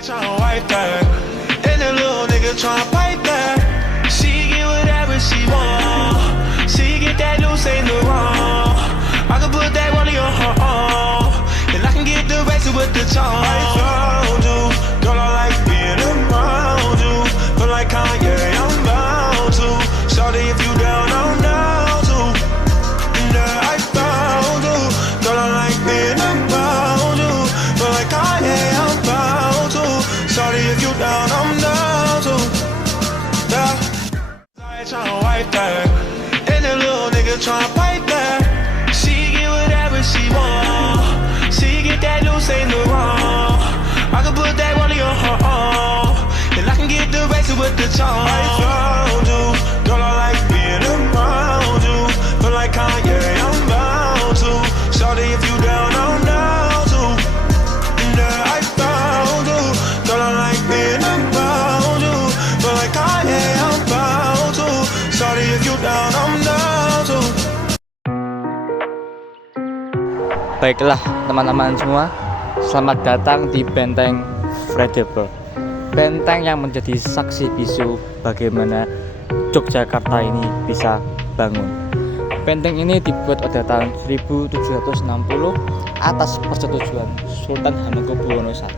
Tryna wipe that, and that little nigga tryna fight that. She get whatever she want. She get that loose, ain't no wrong. I can put that rollie on her arm, and I can get the rest with the charm. I found you, girl, I like being around you. Feel like Kanye, I'm bound to. Shawty, if you down, I'm down to. Yeah, I found you, girl, I like being around you. Feel like Kanye, I'm bound to. Shawty, if you down, I'm down to. Yeah, I tryna wipe that, and that little nigga tryna fight that. She get whatever she want. She get that loose, ain't no wrong. I can put that rollie on her arm, and I can get the rest with the charm. I found you, girl, I like being around you. Feel like Kanye, I'm bound to. Shawty, if you down, I'm down to. Yeah, I found you, girl, I like being around you. Feel like Kanye, I'm bound to. Shawty, if you down, I'm down to. Baiklah teman-teman semua, selamat datang di Benteng Fredericburg. Benteng yang menjadi saksi bisu bagaimana Yogyakarta ini bisa bangun. Benteng ini dibuat pada tahun 1760 atas persetujuan Sultan Hamengkubuwono I.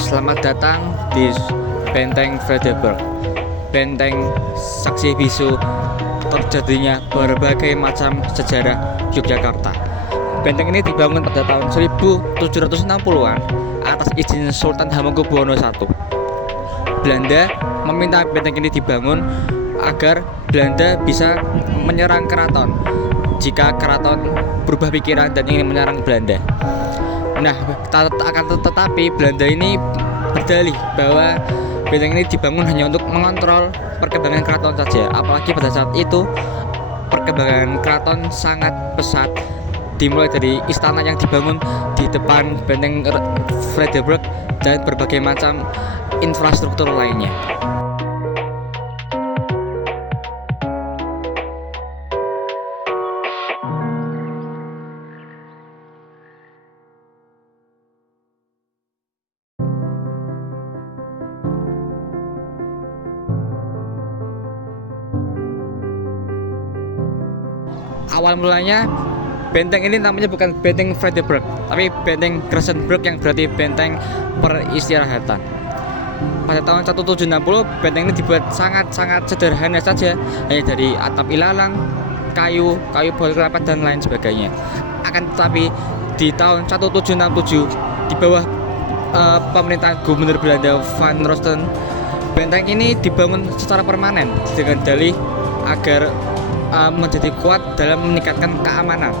Selamat datang di Benteng Fredericburg, benteng saksi bisu terjadinya berbagai macam sejarah Yogyakarta. Benteng ini dibangun pada tahun 1760-an atas izin Sultan Hamengkubuwono I. Belanda meminta benteng ini dibangun agar Belanda bisa menyerang keraton jika keraton berubah pikiran dan ingin menyerang Belanda. Nah, tetapi Belanda ini berdalih bahwa benteng ini dibangun hanya untuk mengontrol perkembangan keraton saja. Apalagi pada saat itu perkembangan keraton sangat pesat, dimulai dari istana yang dibangun di depan benteng Fredericburg dan berbagai macam infrastruktur lainnya. Awal mulanya benteng ini namanya bukan Benteng Fredericburg, tapi Benteng Krusenburg yang berarti benteng peristirahatan. Pada tahun 1760 benteng ini dibuat sangat-sangat sederhana saja, hanya dari atap ilalang, kayu pohon kelapa dan lain sebagainya. Akan tetapi di tahun 1767 di bawah pemerintahan Gubernur Belanda Van Rosten, benteng ini dibangun secara permanen dengan dalih agar menjadi kuat dalam meningkatkan keamanan.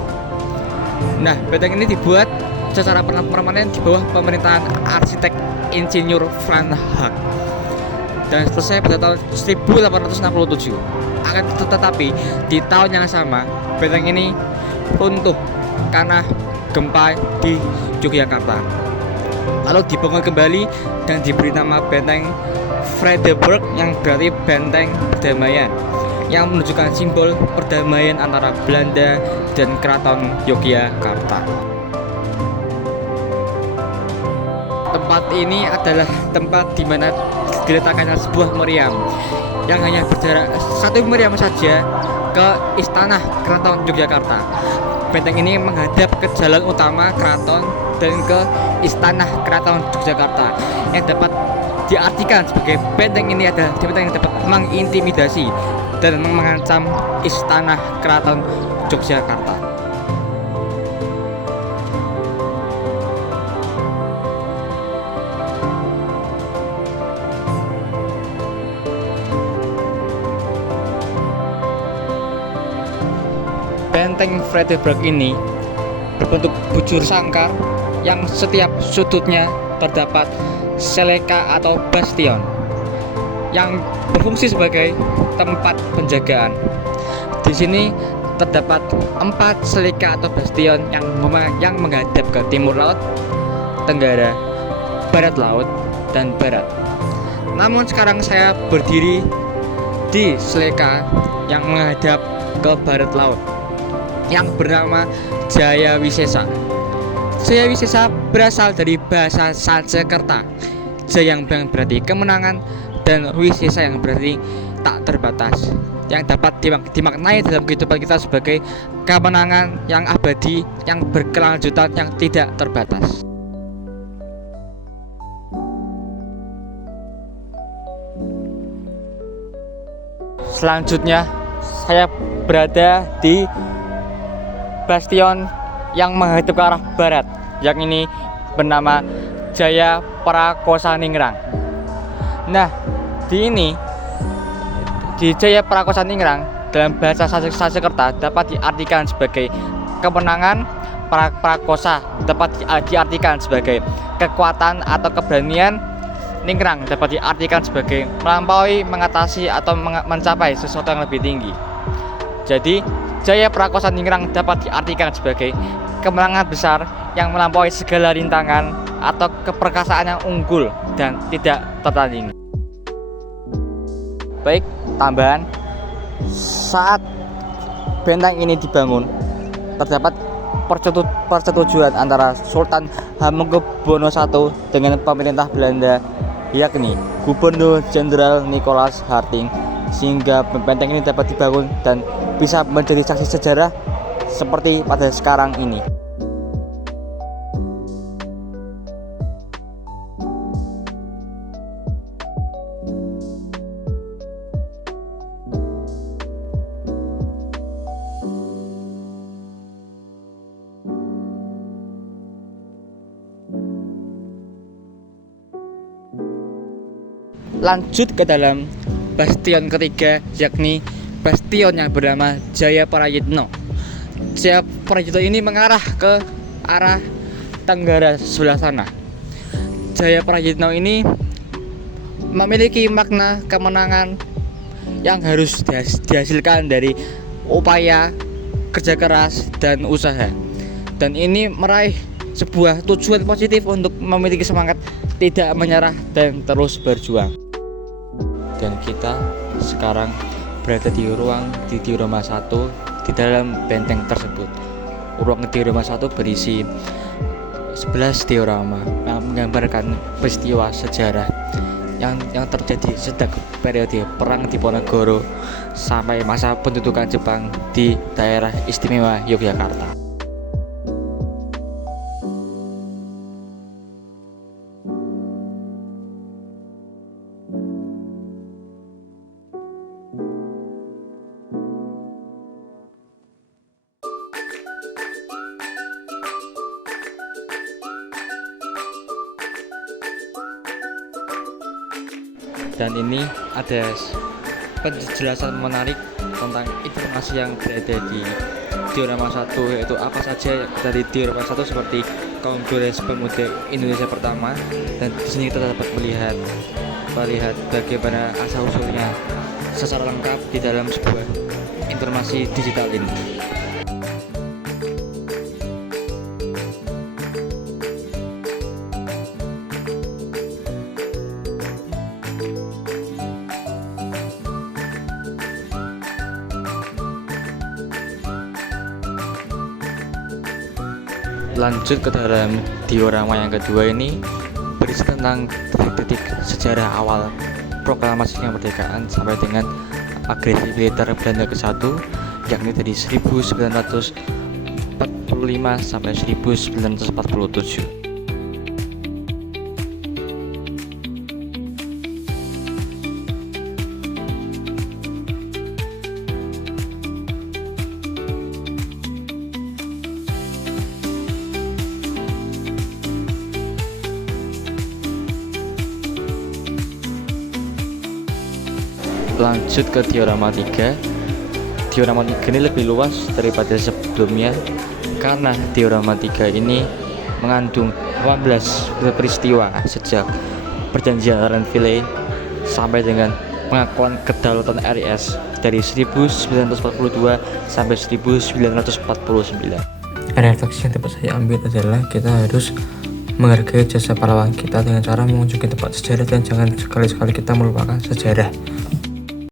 Nah, benteng ini dibuat secara permanen di bawah pemerintahan arsitek insinyur Van Hag dan selesai pada tahun 1867. Akan tetapi di tahun yang sama benteng ini runtuh karena gempa di Yogyakarta. Lalu dibangun kembali dan diberi nama Benteng Fredericburg yang berarti benteng perdamaian, yang menunjukkan simbol perdamaian antara Belanda dan Keraton Yogyakarta. Tempat ini adalah tempat di mana diletakkannya sebuah meriam yang hanya berjarak 1 meriam saja ke istana Keraton Yogyakarta. Benteng ini menghadap ke jalan utama keraton dan ke istana Keraton Yogyakarta, yang dapat diartikan sebagai benteng ini adalah benteng yang dapat mengintimidasi dan mengancam istana Keraton Yogyakarta. Benteng Fredericburg ini berbentuk bujur sangkar yang setiap sudutnya terdapat seleka atau bastion yang berfungsi sebagai tempat penjagaan. Di sini terdapat 4 seleka atau bastion yang menghadap ke timur laut, tenggara, barat laut, dan barat. Namun sekarang saya berdiri di di Seleka yang menghadap ke barat laut yang bernama Jaya Wisesa. Jaya Wisesa berasal dari bahasa Sanskerta. Jaya yang berarti kemenangan dan Wisesa yang berarti tak terbatas, yang dapat dimaknai dalam kehidupan kita sebagai kemenangan yang abadi, yang berkelanjutan, yang tidak terbatas. Selanjutnya saya berada di bastion yang menghadap ke arah barat, yang ini bernama Jaya Prakosaningrat. Nah, di Jaya Prakosaningrat dalam bahasa Sanskerta dapat diartikan sebagai kemenangan. Prakosa dapat diartikan sebagai kekuatan atau keberanian. Ningrat dapat diartikan sebagai melampaui, mengatasi atau mencapai sesuatu yang lebih tinggi. Jadi Jaya Prakosaningrat dapat diartikan sebagai kemenangan besar yang melampaui segala rintangan atau keperkasaan yang unggul dan tidak tertandingi. Baik, tambahan, saat benteng ini dibangun terdapat persetujuan antara Sultan Hamengkubuwono I dengan pemerintah Belanda, yakni Gubernur Jenderal Nicolaas Harting, sehingga benteng ini dapat dibangun dan bisa menjadi saksi sejarah seperti pada sekarang ini. Lanjut ke dalam bastion ketiga, yakni bastion yang bernama Jaya Prayitno. Jaya Prayitno ini mengarah ke arah tenggara sebelah sana. Jaya Prayitno ini memiliki makna kemenangan yang harus dihasilkan dari upaya, kerja keras, dan usaha. Dan ini meraih sebuah tujuan positif untuk memiliki semangat tidak menyerah dan terus berjuang. Dan kita sekarang berada di ruang di Diorama 1 di dalam benteng tersebut. Ruang Diorama 1 berisi 11 diorama yang menggambarkan peristiwa sejarah yang terjadi sejak periode Perang Diponegoro sampai masa pendudukan Jepang di daerah istimewa Yogyakarta. Dan ini ada penjelasan menarik tentang informasi yang berada di Diorama 1, yaitu apa saja dari Diorama 1 seperti Kongres Pemuda Indonesia pertama. Dan di sini kita dapat melihat bagaimana asal usulnya secara lengkap di dalam sebuah informasi digital ini. Lanjut ke dalam diorama yang kedua, ini berisi tentang detik-detik sejarah awal proklamasi kemerdekaan sampai dengan agresi militer Belanda ke-1, yakni dari 1945 sampai 1947. Lanjut ke diorama 3. Diorama 3 ini lebih luas daripada sebelumnya karena diorama 3 ini mengandung 18 peristiwa sejak perjanjian Renville sampai dengan pengakuan kedaulatan RIS dari 1942 sampai 1949. Refleksi yang dapat saya ambil adalah kita harus menghargai jasa pahlawan kita dengan cara mengunjungi tempat sejarah dan jangan sekali-sekali kita melupakan sejarah.